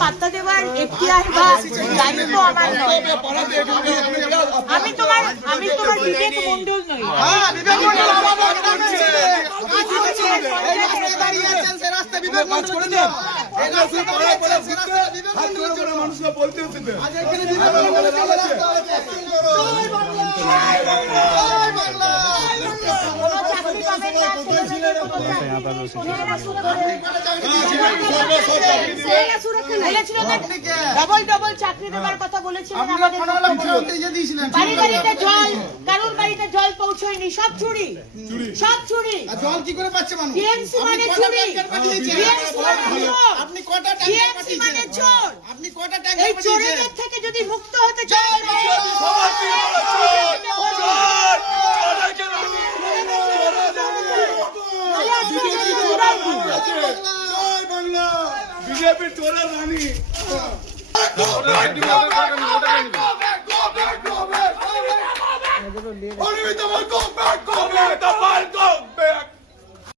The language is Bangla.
পাত্তা দেওয়ার এখতিয়ার বা দায়িত্ব আমার নয়। আমি তোমার বিবেক মন্ডল নই। ডবল চাকরি দেওয়ার কথা বলেছিলেন। বাড়ি বাড়িতে জল, কারোর বাড়িতে জল পৌঁছয়নি, সব চুরি। জল কি করে পাচ্ছে মানুষ? টিএমসি মানে চুরি, আপনি কটা টিএমসি মানে চোর। আপনি কটা টাকা এই চোরেদের থেকে যদি মুক্ত হতে চান, বিজেপি চোরের রানী। Go back!